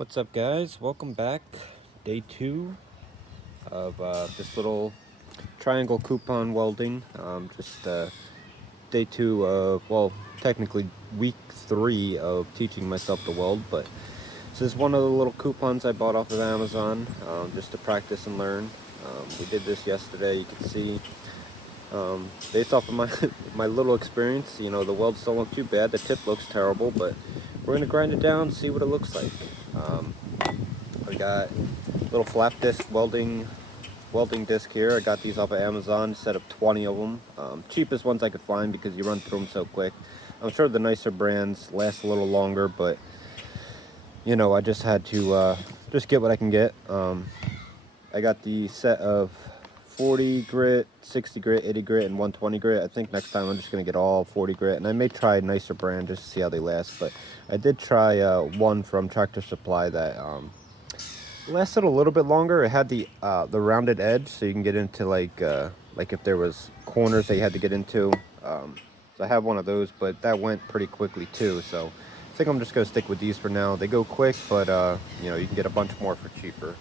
What's up, guys? Welcome back. Day 2 of this little triangle coupon welding. Day 2 of, well, technically week 3 of teaching myself to weld, but this is one of the little coupons I bought off of Amazon, just to practice and learn. We did this yesterday. You can see, based off of my my little experience, the welds don't look too bad. The tip looks terrible, but we're gonna grind it down, see what it looks like. I got little flap disc welding disc here. I got these off of Amazon, set up 20 of them. Cheapest ones I could find because you run through them so quick. I'm sure the nicer brands last a little longer, but I just had to just get what I can get. I got the set of 40 grit, 60 grit, 80 grit, and 120 grit. I think next time I'm just going to get all 40 grit, and I may try a nicer brand just to see how they last, but I did try one from Tractor Supply that lasted a little bit longer. It had the rounded edge, so you can get into like if there was corners that you had to get into. So I have one of those, but that went pretty quickly too. So I think I'm just gonna stick with these for now. They go quick, but you can get a bunch more for cheaper.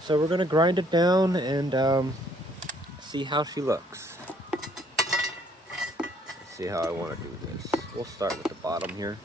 So we're gonna grind it down and see how she looks. Let's see how I want to do this. We'll start with the bottom here.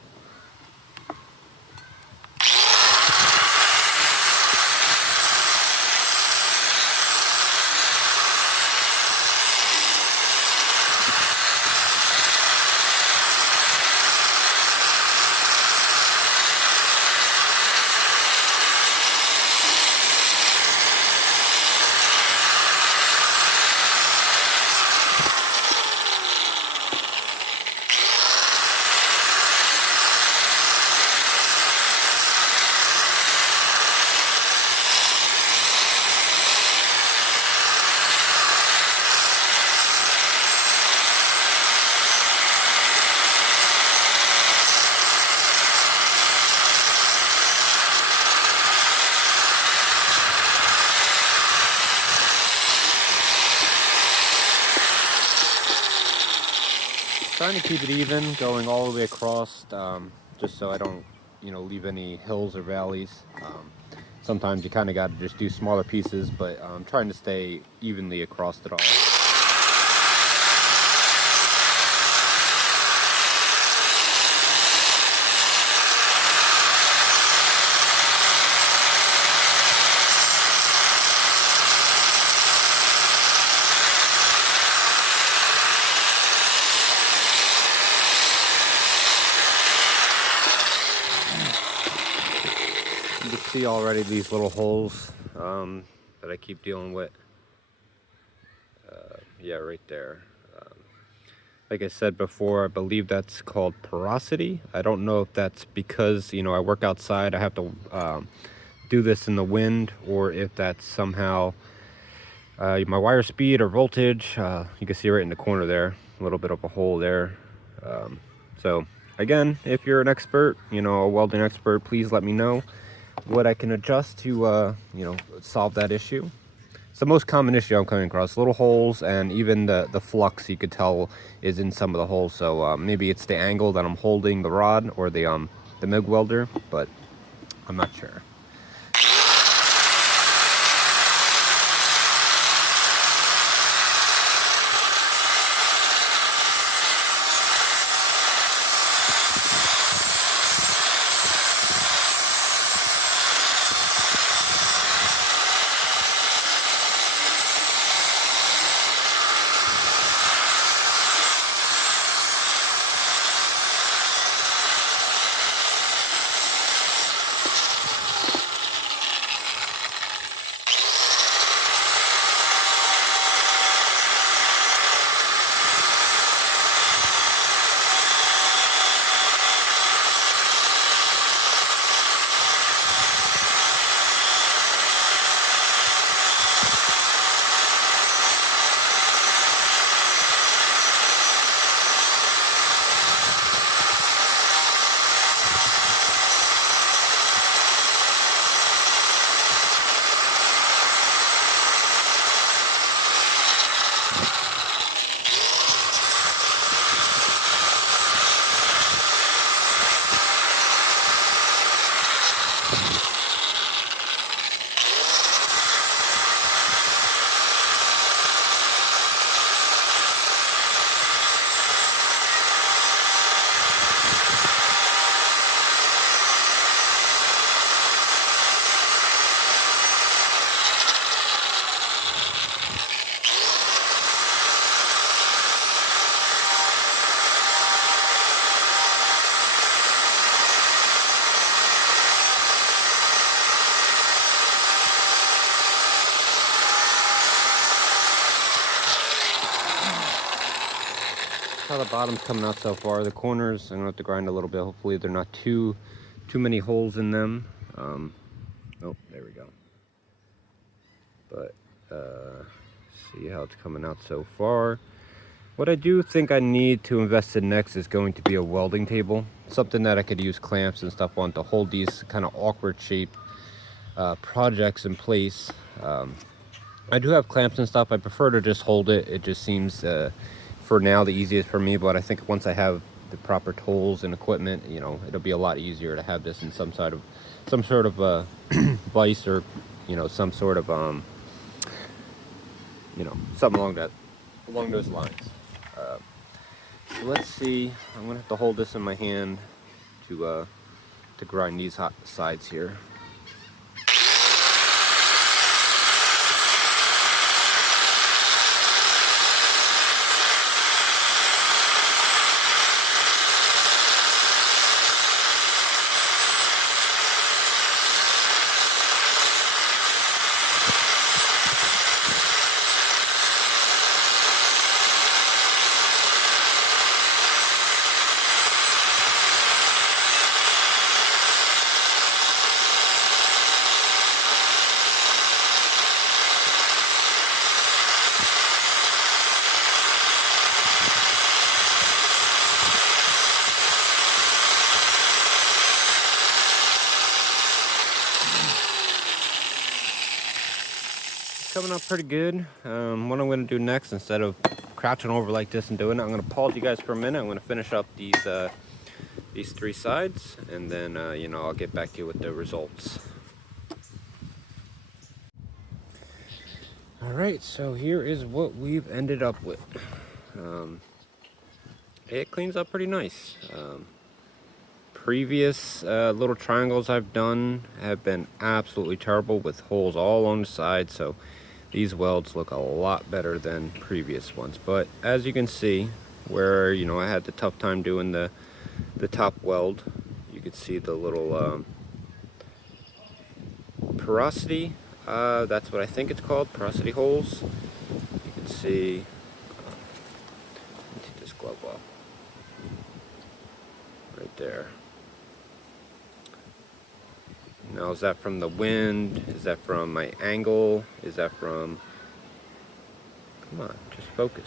Trying to keep it even, going all the way across, just so I don't, leave any hills or valleys. Sometimes you kind of got to just do smaller pieces, but I'm trying to stay evenly across it all. You can see already these little holes that I keep dealing with. Yeah, right there. Like I said before, I believe that's called porosity. I don't know if that's because, I work outside, I have to do this in the wind, or if that's somehow my wire speed or voltage. You can see right in the corner there, a little bit of a hole there. So again, if you're an expert, a welding expert, please let me know what I can adjust to, solve that issue. It's the most common issue I'm coming across. Little holes, and even the flux you could tell is in some of the holes. So maybe it's the angle that I'm holding the rod or the MIG welder, but I'm not sure. how the bottom's coming out so far. The corners, I'm gonna have to grind a little bit. Hopefully they're not too many holes in them. Oh, there we go. But see how it's coming out so far. What I do think I need to invest in next is going to be a welding table. Something that I could use clamps and stuff on to hold these kind of awkward shaped projects in place. I do have clamps and stuff. I prefer to just hold it. It just seems for now the easiest for me, but I think once I have the proper tools and equipment, you know, it'll be a lot easier to have this in some sort of vise, or you know, some sort of you know, something along those lines. So let's see. I'm gonna have to hold this in my hand to grind these hot sides here. Coming up pretty good. What I'm going to do next, instead of crouching over like this and doing it, I'm going to pause you guys for a minute. I'm going to finish up these three sides, and then you know, I'll get back to you with the results. All right, so here is what we've ended up with. It cleans up pretty nice. Previous little triangles I've done have been absolutely terrible with holes all on the side, so these welds look a lot better than previous ones. But as you can see, where, you know, I had the tough time doing the top weld, you could see the little porosity, that's what I think it's called, porosity holes. You can see, let me take this glove off, right there. Now, is that from the wind? Is that from my angle? Is that from... Come on, just focus.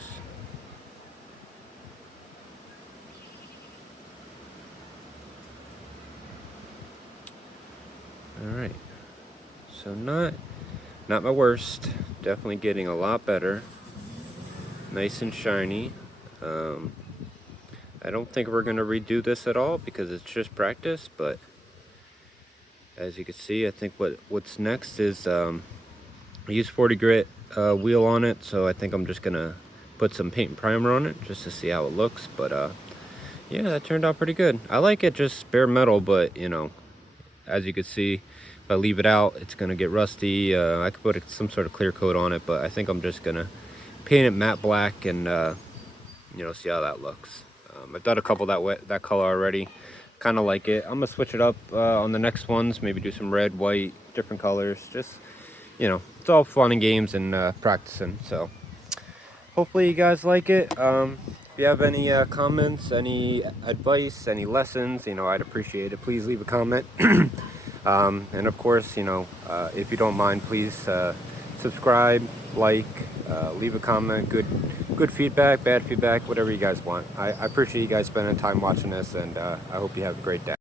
Alright. So not my worst. Definitely getting a lot better. Nice and shiny. I don't think we're going to redo this at all because it's just practice, but as you can see, I think what's next is I use 40 grit wheel on it, so I think I'm just gonna put some paint and primer on it just to see how it looks. But yeah, that turned out pretty good. I like it just bare metal, but you know, as you can see, if I leave it out, it's gonna get rusty. I could put some sort of clear coat on it, but I think I'm just gonna paint it matte black and you know, see how that looks. I've done a couple that color already. Kind of like it. I'm gonna switch it up on the next ones, maybe do some red, white, different colors. Just, you know, it's all fun and games and practicing. So hopefully you guys like it. If you have any comments, any advice, any lessons, you know, I'd appreciate it. Please leave a comment. And of course, you know, if you don't mind, please subscribe, like, leave a comment. Good feedback, bad feedback, whatever you guys want. I appreciate you guys spending time watching this, and I hope you have a great day.